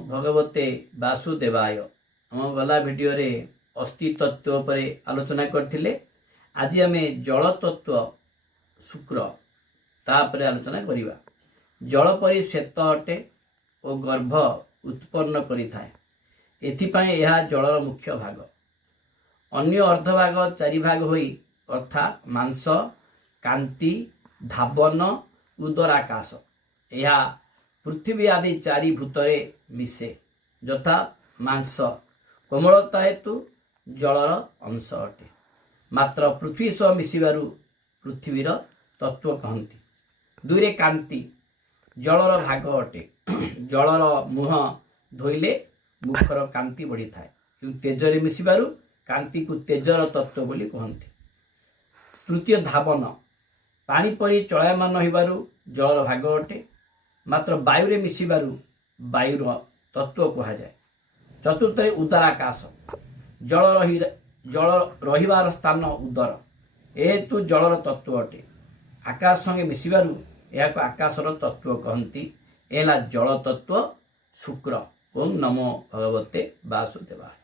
भगवते वासुदेवाय आम गला भिडियो रे अस्थि तत्व पर आलोचना करथिले। आज आम जल तत्व शुक्र तापर आलोचना करिबा। जल परि श्वेत अटे और गर्भ उत्पन्न करिथाए। एथिपाई यह जलर मुख्य भाग। अन्य अर्धभाग चारि भाग होई अर्थात मांस, कांति, धावन, उदराकाश यह पृथ्वी आदि चारि भूतरे मिसे। यथा मांस कोमलता हेतु जलर अंश अटे। मात्र पृथ्वी सह मिसिबारु पृथ्वीर तत्व कहती। दुईरे कांति जलर भाग अटे। जलर मुह धोइले मुखर कांति बढ़ी थाए। कि तेजरे मिसिबारु कांति को तेजर तत्व बोली कहती। तृतीय धावन पानी परि चलयमान होइबारु जलर भाग अटे। मात्र वायुरे मिसिबारु वायुर तत्व कहा जाए। चतुर्थ उदराकाश जल रहिबार स्थान उदर एतु जलर तत्व अटे। आकाश संगे मिसिबारु यह आकाशर तत्व कहती। एला जल तत्व शुक्र। ओम नमो भगवते वासुदेवाय।